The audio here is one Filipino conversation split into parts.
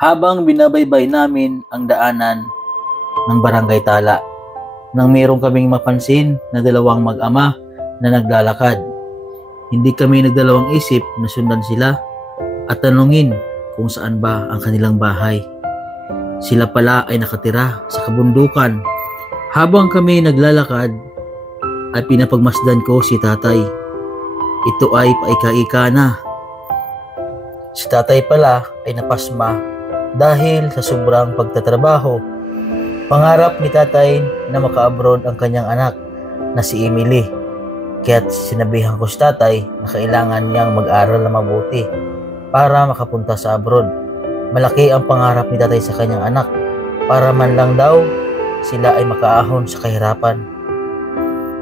Habang binabaybay namin ang daanan ng Barangay Tala, nang mayroon kaming mapansin na dalawang mag-ama na naglalakad. Hindi kami nagdalawang isip na sundan sila at tanungin kung saan ba ang kanilang bahay. Sila pala ay nakatira sa kabundukan. Habang kami naglalakad ay pinapagmasdan ko si tatay. Ito ay paika-ika na. Si tatay pala ay napasma dahil sa sobrang pagtatrabaho. Pangarap ni tatay na maka-abroad ang kanyang anak na si Emily. Kaya't sinabihan ko si tatay na kailangan niyang mag-aral na mabuti para makapunta sa abroad. Malaki ang pangarap ni tatay sa kanyang anak para man lang daw sila ay makaahon sa kahirapan.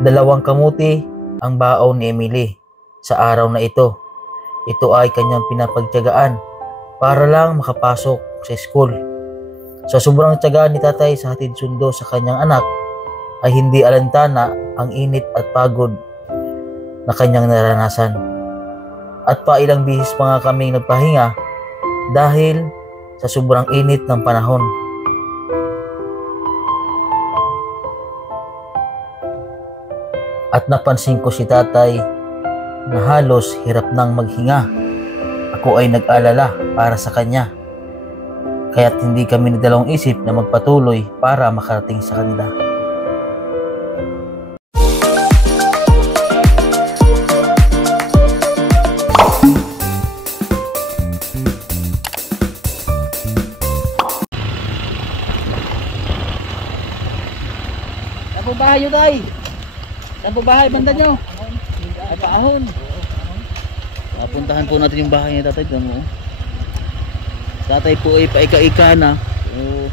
2 kamuti ang baon ni Emily sa araw na ito. Ito ay kanyang pinapagtiyagaan para lang makapasok sa school. Sa sobrang tiyaga ni tatay sa hatid sundo sa kanyang anak ay hindi alintana ang init at pagod na kanyang naranasan. At ilang bihis pa nga kaming nagpahinga dahil sa sobrang init ng panahon. At napansin ko si tatay na halos hirap nang maghinga. Ako ay nag-alala para sa kanya. Kaya't hindi kami nagdalawang isip na magpatuloy para makarating sa kanila. Saan po bahay nyo, tay? Saan po bahay banda nyo? Ay, paahon. Puntahan po natin yung bahay ni tatay. Tatay po ay paika-ika na. So,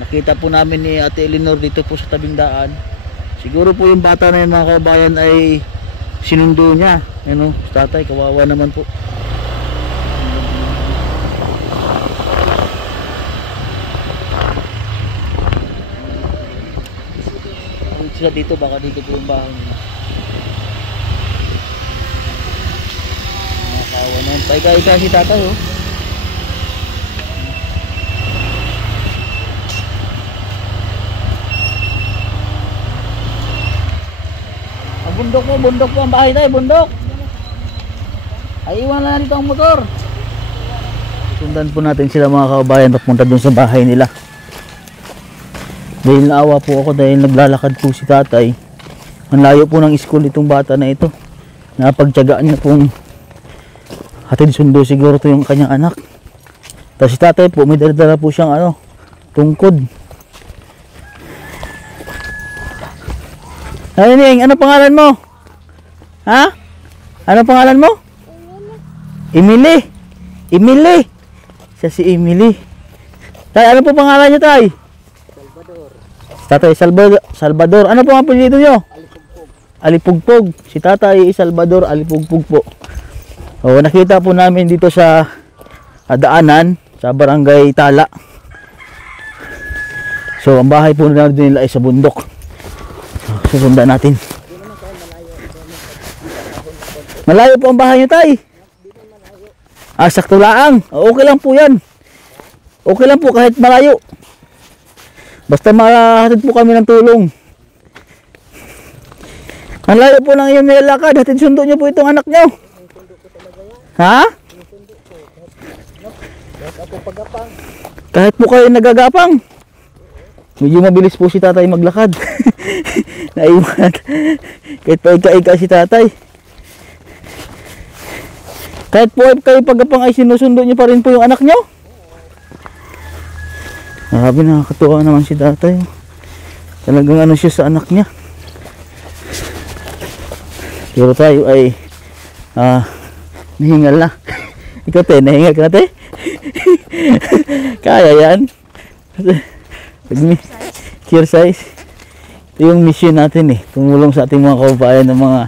nakita po namin ni Ate Eleanor dito po sa tabing daan. Siguro po yung bata na yung mga kabayan ay sinundo niya. Ano, tatay, kawawa naman po. Sila dito, baka dito po yung bahay nila. Kawawa naman. Paika-ika si tatay, oh. Bundok po ang bahay tayo, bundok. Ay, iwan na dito ang motor. Sundan po natin sila mga kabayan papunta dun sa bahay nila. Dahil naawa po ako dahil naglalakad po si tatay. Ang layo po ng school itong bata na ito. Napagtiyagaan niya pong hatid sundo siguro to yung kanyang anak. Tapos si tatay po may dala po siyang tungkod. Narinig, ano pangalan mo? Ha? Ano pangalan mo? Emily. Emily. Siya si Emily. Tay, ano po pangalan niyo, tay? Salvador. Tatay Salvador. Ano po ang apelyido niyo? Alipugpog. Alipugpog. Si tatay Salvador Alipugpog po. O, nakita po namin dito sa daanan sa Barangay Tala. So, ang bahay po nila ay sa bundok. Susundan natin. Malayo po ang bahay niyo, tay. Sakto lang. Okay lang po yan. Okay lang po kahit malayo. Basta mahatid po kami ng tulong. Ang layo po ng iyong nilakad. Hatid sundo niyo po itong anak niyo. Ha? Kahit po kayo nagagapang. Medyo mabilis po si tatay maglakad. Naiwan. Kahit paika-ika si tatay. Kahit po kayo pagkapang ay sinusundo niyo pa rin po yung anak niyo. Grabe, nakakatuwa naman si tatay. Talagang siya sa anak niya. Pero tayo ay nahingal na. Ikaw te, nahingal ka na te? Kaya yan. Exercise. Ito yung mission natin eh. Tumulong sa ating mga kababayan ng mga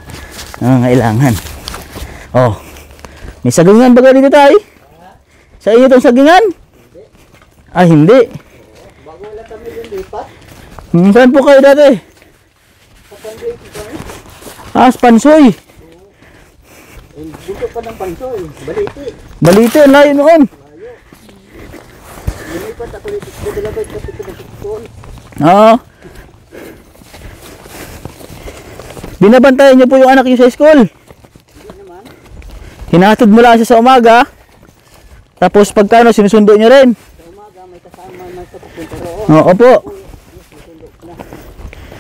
nangangailangan. Oh. May sagingan ba dito tayo? Sa inyo itong sagingan? Ah, hindi. Bago lang kami yung lipat. Saan po kayo dati? Sa Pansoy. Pansoy. Dito pa ng Pansoy. Baliti. Baliti, layo noon. Lumipat ako dito sa Dalabay kasi ito nagsusuon. Oo. Binabantayan niyo po yung anak niyo sa school. Hindi naman. Hinahatid mo lang siya sa umaga. Tapos pagkano sinusundo niyo rin. Sa umaga may kasama man sa pupunta roon. Oo po.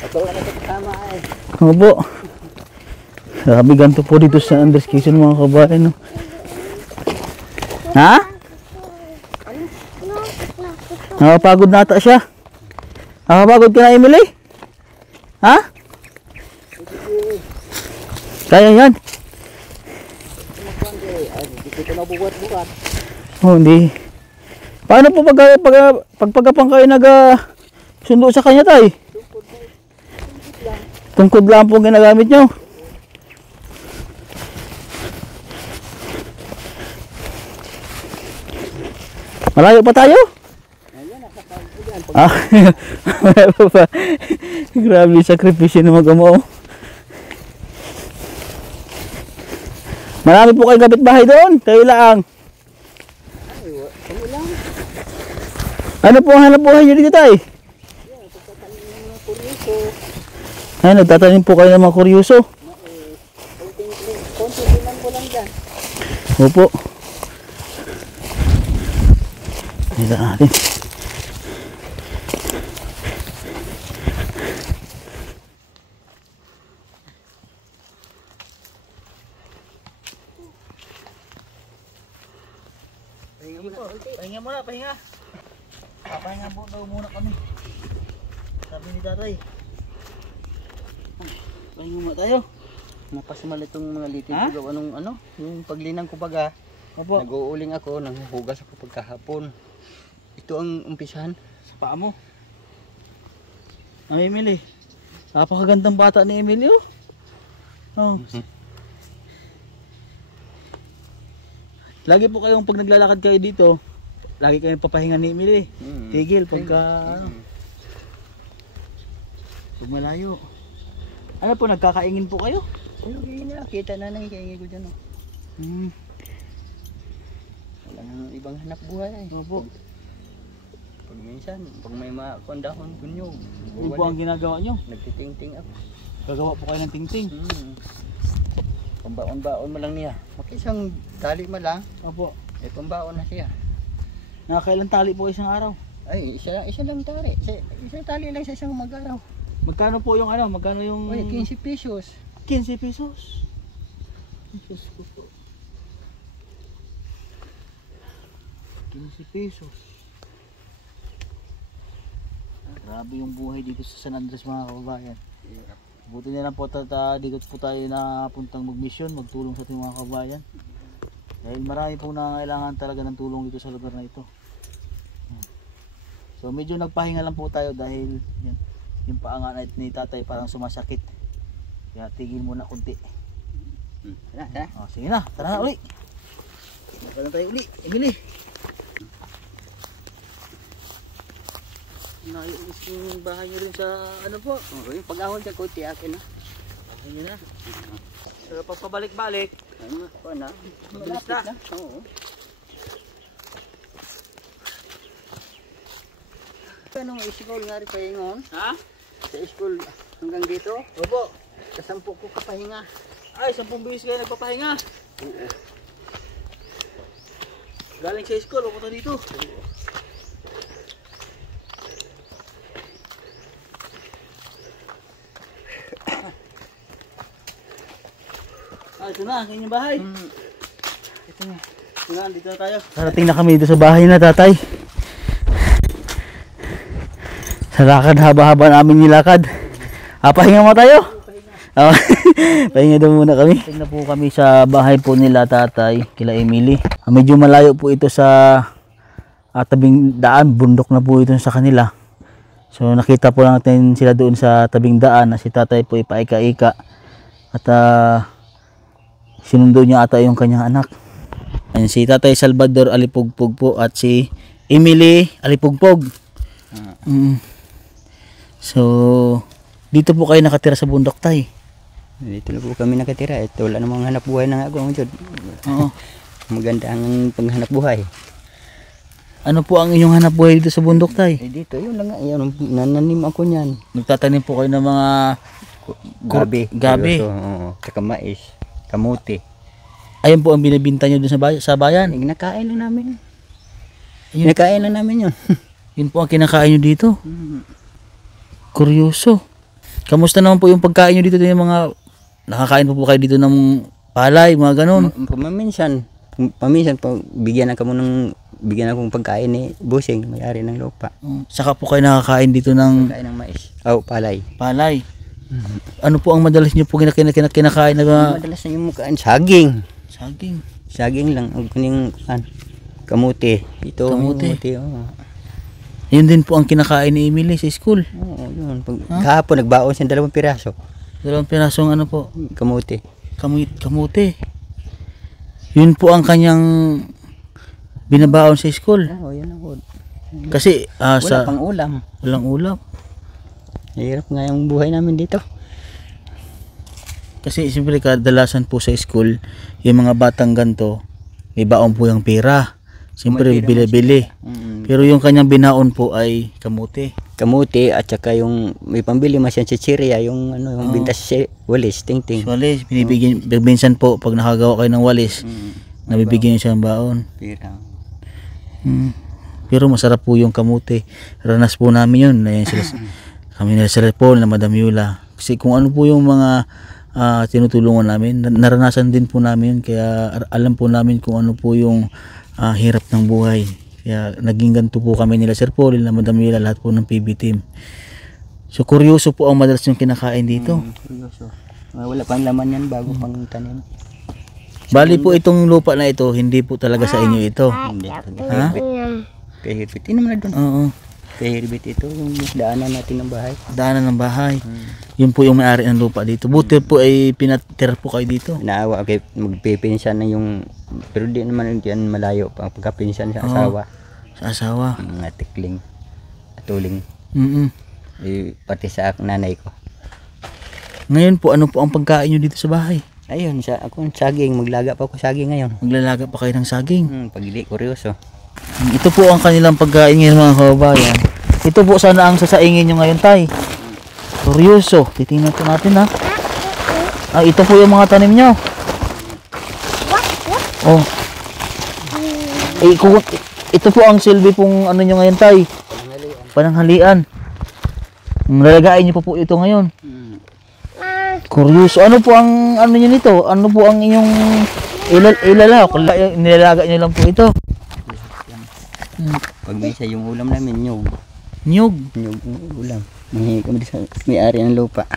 Ako wala sa kasama eh. Opo. Sabi ganito po dito sa Andres Quezon mga kabayan. No? Ha? Nakapagod na ata siya. Nakapagod ka na, Emily? Ha? Kaya yan. Dito ko nabubuhat-buhat. Oh, hindi. Paano po pagpagapang kayo sundo sa kanya, tay? Tungkod lang po ang ginagamit nyo. Malayo pa tayo? Ah, malayo pa. Grabe sakripisyo ng mag-ama. Marami po kayong kapitbahay doon. Kayo lang. Ano po ang hanap buhay nyo dito, tay? Ay, nagtatanim po kayo ng mga kuryoso. Konti lang ko lang dyan. Opo. Dito natin. Pahinga muna, pahinga. Papahinga po daw muna kami. Sabi ni tatay. Pahinga muna tayo. Napasimal itong mga litin Ha? ko anong ano, yung paglinang ko baga. Opo. Nag-uuling ako, nanghuhugas ako pagkahapon. Ito ang umpisahan. Sa paa mo. Ang Emily. Napakagandang bata ni Emily, oh. Oh. Lagi po kayong pag naglalakad kayo dito, lagi kayong papahinga ni Emily. Tigil pagka ano, pag malayo. Ano po, nagkakaingin po kayo? Ayun, kita na nangikaingi ko dyan. Oh. Hmm. Wala nang ibang hanap buhay. Opo. Pag minsan, pag may makondahon kunyo. Yun po ang ginagawa nyo. Nagtiting-ting ako. Gagawa po kayo ng tingting. Pambaon-baon mo lang niya. Makisang tali mo lang. Opo. Eh, pambaon na siya. Nakakailan tali po isang araw? Ay, isa lang tali. Isang tali lang sa isang mag-araw. Magkano po yung ano? Magkano yung... Uy, 15 pesos. 15 pesos. Diyos ko po. 15 pesos. Grabe yung buhay dito sa San Andres mga kababayan. Buti na lang po dito po tayo na puntang mag-mission, magtulong sa ating mga kababayan. Dahil marami pong nangangailangan talaga ng tulong dito sa lugar na ito. So medyo nagpahinga lang po tayo dahil yan, yung paa ni tatay parang sumasakit. Kaya tigil muna kunti. Tara. Oh, sige na, tara na uli. Tara na tayo uli, Emily. Naiulis yung bahay nyo rin sa ano po. Yung pag-ahon sa kuti akin na. Bahay nyo na. So pagpabalik-balik, Ano na? Mabilis Malapit na. na. Oo. Anong school nga rin pahingon? ha? Sa school hanggang dito? Opo. Kasampu ko kapahinga. Ay, 10 bihis kayo nagpapahinga. Oo. Galing sa school, pupunta dito. Ah, ito na, ang inyong bahay. Ito nga. Ito na, dito na tayo. Parating na kami dito sa bahay na tatay. Sa lakad, haba-haba namin nilakad. Pahinga mo tayo? Pahinga daw muna kami. Pahinga na po kami sa bahay po nila tatay, kila Emily. Medyo malayo po ito sa tabing daan, bundok na po ito sa kanila. So nakita po natin sila doon sa tabing daan na si tatay po ipaika-ika. At sinundo niya ata yung kanyang anak. Ayan, si tatay Salvador Alipugpog po at si Emily Alipugpog. So dito po kayo nakatira sa bundok tay. Dito na po kami nakatira. Ito wala namang hanap buhay na ako. Oo. Maganda ang panghanap buhay. Ano po ang inyong hanap buhay dito sa bundok, tay? Eh dito, yun lang nga. Yun, nananim ako niyan. Nagtatanim po kayo ng mga Gabi. Gabi. Oo. Tsaka mais. Kamuti. ayun po ang binibinta nyo dun sa bayan. Nakain lang namin. Yun, Nakain lang namin yun. yun po ang kinakain nyo dito. Kuryoso. Kamusta naman po yung pagkain nyo dito? Yung mga nakakain po kayo dito ng palay, mga ganon. Paminsan pag bigyan akong pagkain ni Busing, may-ari ng lupa. Saka po kayo nakakain dito ng Pagkain ng mais. Oh, palay. palay. Ano po ang madalas nyo po kinakain na Madalas na yung mukhaan, saging. saging? Saging lang ang kuning kamuti. Ito Kamuti. Oo. Yun din po ang kinakain ni Emily sa school. Oo, yun. Kahapon nagbaon siya 2 piraso. 2 pirasong ano po, Kamuti. kamuti. Yun po ang kanyang binabaon sa school. Oo, yan ako. Kasi Wala sa pang ulam. walang ulam. Hirap nga yung buhay namin dito. Kasi siyempre kadalasan po sa school, yung mga batang ganto, may baon po yung pera. Siyempre May pera bili-bili. Pero yung kanyang binaon po ay kamuti. Kamuti at saka yung may pambili mas yan si Chiria, yung yung bintas si Walis, ting-ting. So, walis, binibigyan, minsan po pag nakagawa kayo ng walis, nabibigyan niyo siya ng baon. Pira. Pero masarap po yung kamuti. Ranas po namin yun. Ayan sila, kami nila Sir Paul na Madam Yula. Kasi kung ano po yung mga tinutulungan namin, naranasan din po namin yun. Kaya alam po namin kung ano po yung hirap ng buhay. Kaya naging ganito po kami nila Sir Paul, nila Madam Yula, lahat po ng PB team. So kuryoso po ang madalas yung kinakain dito. Seryoso. Wala pang laman yan bago pang tanim. Bali po itong lupa na ito, hindi po talaga sa inyo ito. Hindi. Ha? Kay Hirbit. Ino mo na doon. Oo. Kay Hirbit ito, yung daanan natin ng bahay. Daanan ng bahay. Yun po yung may-ari ng lupa dito. Buti po ay pinatira po kayo dito. Naawa kay magpipinsan na yung, pero di naman yan malayo pang pagkapinsan sa asawa. Sa asawa. Mga tikling, atuling. Pati sa nanay ko. Ngayon po, ano po ang pagkain nyo dito sa bahay? Ayun, ako saging, maglaga pa ako saging ngayon. Maglalaga pa kayo ng saging. Pagili, kuryoso. Ito po ang kanilang pagkain ngayon mga kababayan. Ito po sana ang sasaingin nyo ngayon, tay. Kuryoso. Titingnan po natin, ha. Ito po yung mga tanim nyo. Oh. Ito po ang silbi pong ano nyo ngayon, tay. Pananghalian. Lalagain nyo po ito ngayon. Kuryoso. Ano po ang ano nyo nito? Ano po ang inyong ilalak? Nilalaga nyo lang po ito. Pag may isa yung ulam namin, nyug. Nyug. Nyug ulam. May kami sa may-ari ng lupa.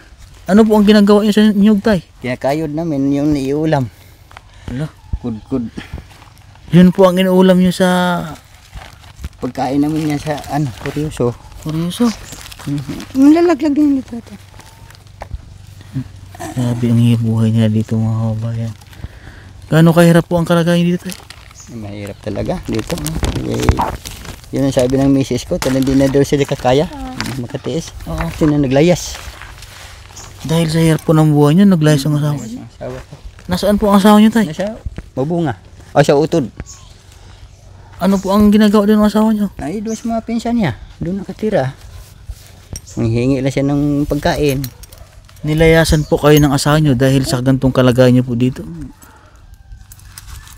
Ano po ang ginagawa nyo sa nyug, tay? Kinakayod namin yung iulam. Wala. Kud. Yun po ang inuulam nyo sa Pagkain namin yan sa kuryoso. kuryoso. Lalaglag din dito. Grabe ang hirap buhay nila dito mga kababayan. Gaano kahirap po ang kalagayan dito, tay? Mahirap talaga dito. Yun ang sabi ng misis ko, hindi na daw sila kakaya. Makatiis. Oo. Sino naglayas? Dahil sa hirap po ng buhay nyo, naglayas ang asawa nyo. Asawa ko. Nasaan po ang asawa nyo, tay? Nasa mabunga. O sa utod. Ano po ang ginagawa din ng asawa nyo? Ay, doon sa mga pinsan niya. Doon nakatira. Hingi lang siya ng pagkain. Nilayasan po kayo ng asawa nyo dahil sa gantong kalagayan nyo po dito.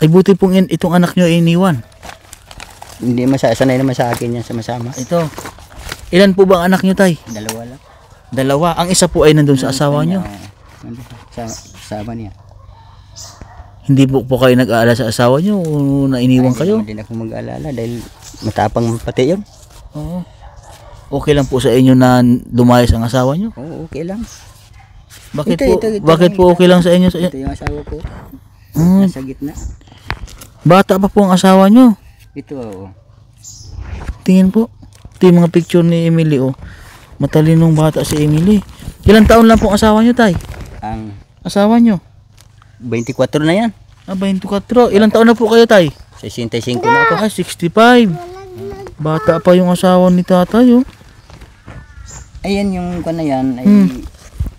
Ay buti pong itong anak nyo ay iniwan. Hindi masasanay naman sa akin yan sama-sama. Ito. Ilan po ba ang anak nyo, tay? 2 lang. 2. Ang isa po ay nandun sa asawa nyo. Nandun sa asawa niya. Hindi po kayo nag-aalala sa asawa nyo o nainiwan kayo? Hindi na ako mag-aalala dahil matapang pati yun. Oo. Okay lang po sa inyo na lumayas ang asawa nyo? Oo, okay lang. Bakit Ito, bakit po okay lang sa inyo? Ito yung asawa ko. Hmm, Nasa gitna. bata pa po ang asawa nyo. Ito, oo. Tingin po. Ito yung mga picture ni Emily, oh. Matalinong bata si Emily. Ilang taon lang po ang asawa nyo, tay? Ang Asawa nyo? 24 na yan. 24. Ilang taon na po kayo, tay? 65 na ako. 65. Bata pa yung asawa ni tatay, oh. Ayan yung na yan ay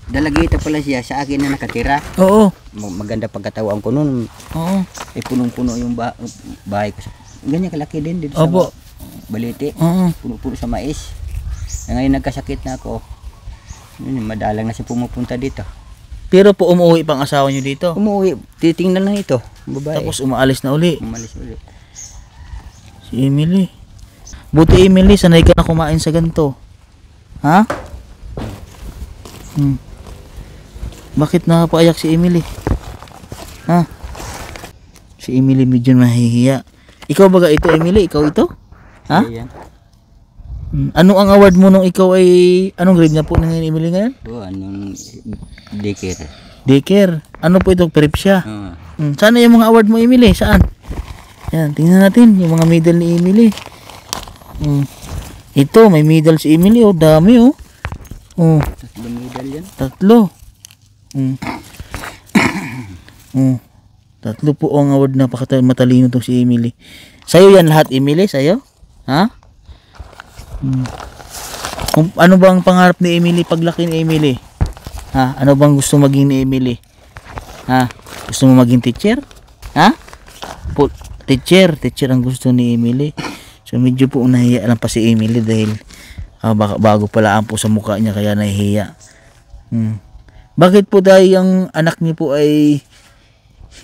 dalagita pala siya sa akin na nakatira. Oo. Maganda pagkatawaan ko noon. Oo. Punong-puno yung bahay ko. Ganyan kalaki din dito Opo. baliti. Oo. Puno-puno sa mais. Ngayon nagkasakit na ako. Yun, madalang na siya pumupunta dito. Pero po umuwi pang asawa niyo dito. Umuwi, titingnan lang ito. Babae. Tapos umaalis na uli. umalis ulit. Si Emily. Buti Emily, sanay ka na kumain sa ganito. Ha? Bakit nakapaiyak si Emily? Ha? Si Emily medyo nahihiya. Ikaw baga ito, Emily? Ikaw ito? Ha? Ayan. Ano ang award mo nung ikaw ay... Anong grade na po ng Emily ngayon? Oh, anong daycare. Daycare. Ano po ito? Prep siya. Oo. Sana yung mga award mo, Emily? Saan? Yan, tingnan natin yung mga medal ni Emily. Ito, may medal si Emily. Oh, dami oh. Oh, Tatlong medal yan. 3. Tatlo po ang award na matalino to si Emily. Sa'yo yan lahat, Emily? Sa'yo? Ha? Ano bang pangarap ni Emily paglaki ni Emily? Ha? Ano bang gusto maging ni Emily? Ha? Gusto mo maging teacher? Ha? Teacher ang gusto ni Emily. So medyo po nahihiya lang pa si Emily dahil bago pala ang po sa mukha niya kaya nahihiya. Bakit po dahil ang anak niyo po ay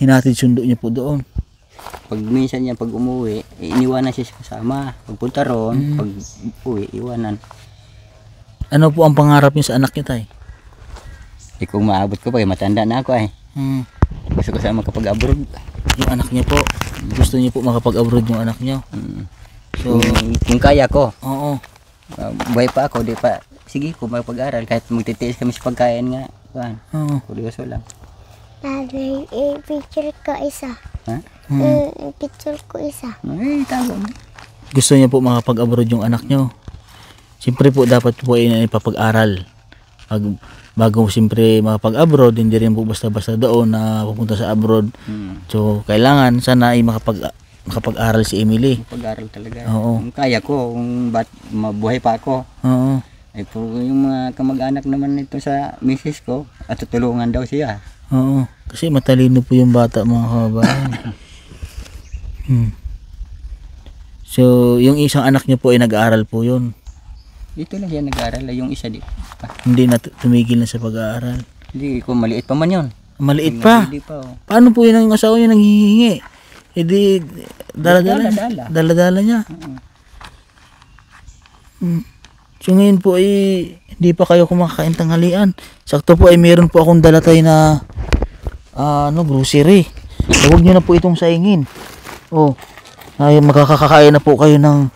hinatid sundo niyo po doon? Pag minsan niya pag umuwi, iniwanan siya kasama. Pagpunta roon, pag uwi, iwanan. Ano po ang pangarap niyo sa anak niyo, tay? Kung maabot ko pa, matanda na ako eh. Gusto ko sana makapag-abroad. Yung anak niyo po, gusto niyo po makapag-abroad yung anak niyo. So, Kung kaya ko, oo. buhay pa ako, di pa. Sige, kung makapag-aral, kahit magtitiis kami sa pagkain nga. Oo. Kuryoso lang. Daddy, picture ko isa. Ha? Picture ko isa. Ay, tago mo. Gusto niyo po makapag-abroad yung anak niyo. Siyempre po dapat po ay ipapag-aral. Bago siyempre makapag-abroad, hindi rin po basta-basta doon na pupunta sa abroad. So, kailangan sana ay makapag-aral si Emily. Pag-aral talaga. Oo. Kung kaya ko, kung mabuhay pa ako. Oo. Ay po yung mga kamag-anak naman nito sa misis ko, at tutulungan daw siya. Oo. Kasi matalino po yung bata, mga kababayan. So, yung isang anak niyo po ay nag-aaral po yun. Dito lang siya nag-aaral, yung isa di pa. Hindi na tumigil na sa pag-aaral. Hindi ko maliit pa man yun. Maliit pa. Hindi pa. Oh. Paano po yun ang asawa niya nanghihingi? E di, dala-dala niya. So ngayon po ay hindi pa kayo kumakain tanghalian. Sakto po ay meron po akong dala tayo na grocery. Huwag nyo na po itong saingin. Oh, ay makakakain na po kayo ng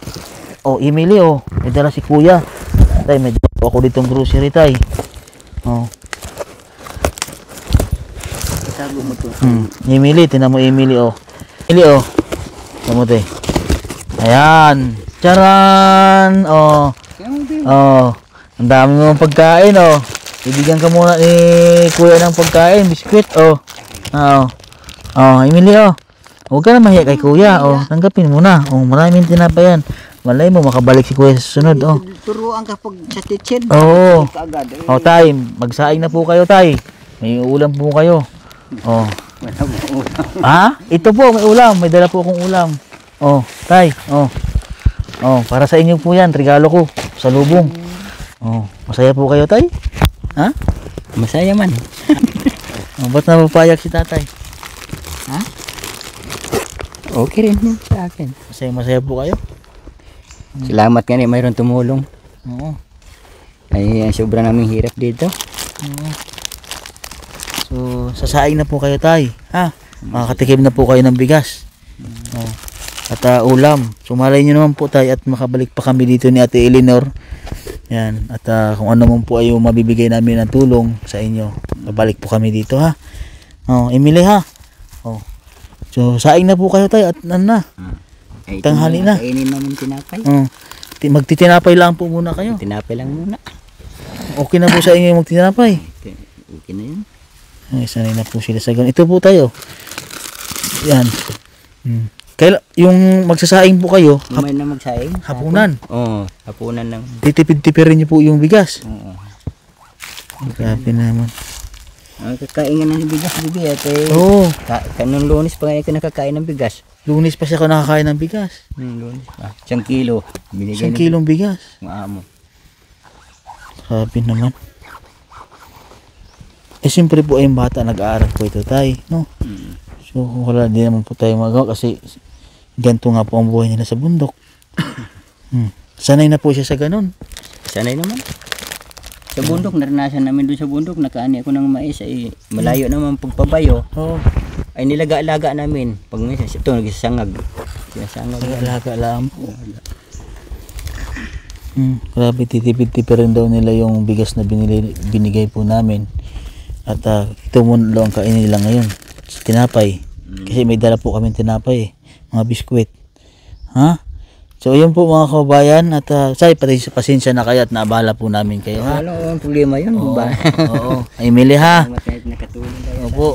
Emily, may dala si kuya. Tay, may dala po ako ditong grocery, tay. Sabi mo to. Emily, tinan mo Emily, Emily, tinan mo, tay. Ayan. Charan! Ang dami mong pagkain, Ibigyan ka muna ni kuya ng pagkain, biskwit, Emily, huwag ka na mahiya kay kuya, tanggapin mo na. Maraming tinapay yan. Malay mo, makabalik si kuya sa susunod, Turuan ka pag sa teacher. Oo. Kaagad. Tay, magsaing na po kayo, tay. May ulam po kayo. Ha? Ito po, may ulam. May dala po akong ulam. Tay, para sa inyo po yan, regalo ko sa lubong. Masaya po kayo, tay? Ha? Masaya man. Ba't napapayak si tatay? Ha? Okay rin yun sa akin. Masaya po kayo? Salamat nga mayroon tumulong. Oo. Ay, sobrang naming hirap dito. So, sasaing na po kayo, tay. Ha? Makakatikim na po kayo ng bigas. At ulam. So, malay nyo naman po, tay, at makabalik pa kami dito ni Ate Eleanor. Yan. At kung ano man po ay mabibigay namin ng tulong sa inyo, babalik po kami dito, ha? Emily, ha? So, saing na po kayo, tay, at na. Ay, Tanghali na. Kainin namin tinapay. Magtitinapay lang po muna kayo. Tinapay lang muna. Okay na po sa inyo magtinapay. Okay na yun. Ay, sanay na po sila sa ganun. Ito po tayo. Yan. Yung magsasaing po kayo, May na magsaing. hapunan. Oo, hapunan lang. Titipid-tipirin niyo po yung bigas. Oo. Grabe naman. Kakain nga ng bigas, bibi. At Oo. kanong Lunes pa nga ako nakakain ng bigas. Lunes pa siya ako nakakain ng bigas. Lunes pa. 1 kilo. Binigay 1 kilong bigas. ng amo. Sabi naman. Siyempre po ay yung bata nag-aaral po ito tay, no? So wala din naman po tayo magawa kasi ganito nga po ang buhay nila sa bundok. Sanay na po siya sa ganun. Sanay naman. Sa bundok, naranasan namin doon sa bundok, nakaani ako ng mais, ay malayo naman pagpabayo, Oo. ay nilaga-alaga namin. Pag minsan, ito, nagsasangag. Sinasangag. Alaga lang po. Grabe, titipid-tipid rin daw nila yung bigas na binigay po namin. At ito muna lang ang kainin nila ngayon. Tinapay. Kasi may dala po kami tinapay mga biskwit. Ha? So yun po mga kabayan. At pasensya na kayo at naabala po namin kayo. Ha? Walang problema yun. Oo. Ba? Oo. Ay mili ha. Nakatulong tayo. Opo.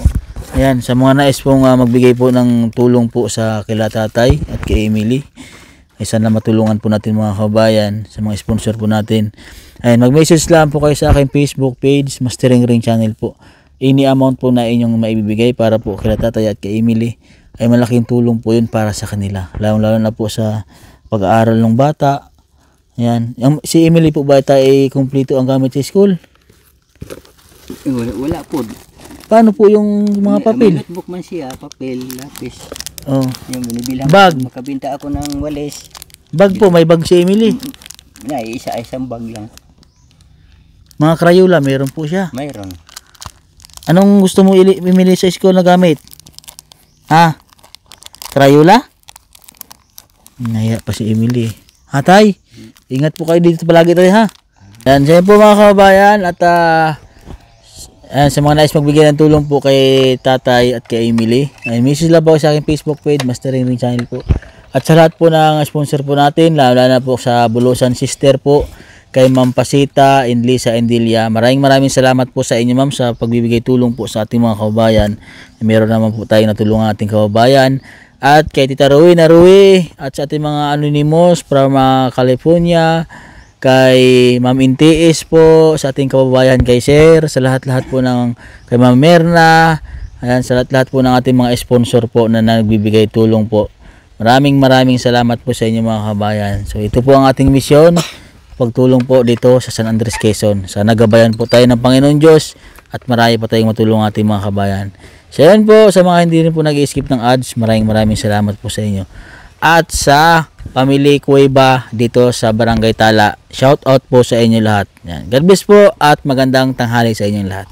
Ayan, sa mga nais pong magbigay po ng tulong po sa kila tatay at kay Emily. Ay sana matulungan po natin mga kabayan sa mga sponsor po natin. Ayan, mag-message lang po kayo sa aking Facebook page, Mastering Ring Channel po. Any amount po na inyong maibibigay para po kila tatay at kay Emily ay malaking tulong po yun para sa kanila. Lalo na po sa pag-aaral ng bata. Ayan. Si Emily po ba ay kumpleto ang gamit sa school? Wala po. Paano po yung mga papel? May notebook man siya, papel, lapis. Oh. Yung binibilang Bag. ko, makabinta ako ng walis. Bag po, may bag si Emily. Isang bag lang. Mga Crayola, meron po siya. Mayroon. Anong gusto mo imili sa school na gamit? Ha? Crayola? Naya pa si Emily. Tay, ingat po kayo dito palagi tayo ha. Yan, siya po mga kababayan at sa mga nais magbigay ng tulong po kay tatay at kay Emily. Ay, message lang po sa aking Facebook page, Mastering Ring Channel po. At sa lahat po ng sponsor po natin, lalo na po sa Bulusan Sister po, kay Ma'am Pasita, Inlisa, Endilia. Maraming salamat po sa inyo ma'am sa pagbibigay tulong po sa ating mga kababayan. Meron naman po tayong natulungan ating kababayan. At kay Tita Rui at sa ating mga anonymous from California, kay Ma'am Intiis po, sa ating kababayan kay Sir, sa lahat-lahat po ng kay Ma'am Merna, ayan, sa lahat-lahat po ng ating mga sponsor po na nagbibigay tulong po. Maraming salamat po sa inyo mga kababayan. So ito po ang ating misyon, pagtulong po dito sa San Andres, Quezon. Sana gabayan po tayo ng Panginoon Diyos at marami pa tayong matulong ating mga kabayan. So yan po, sa mga hindi rin po nag-skip ng ads, maraming salamat po sa inyo. At sa Pamilya Cueva dito sa Barangay Tala, shout out po sa inyo lahat. Yan. God bless po at magandang tanghali sa inyong lahat.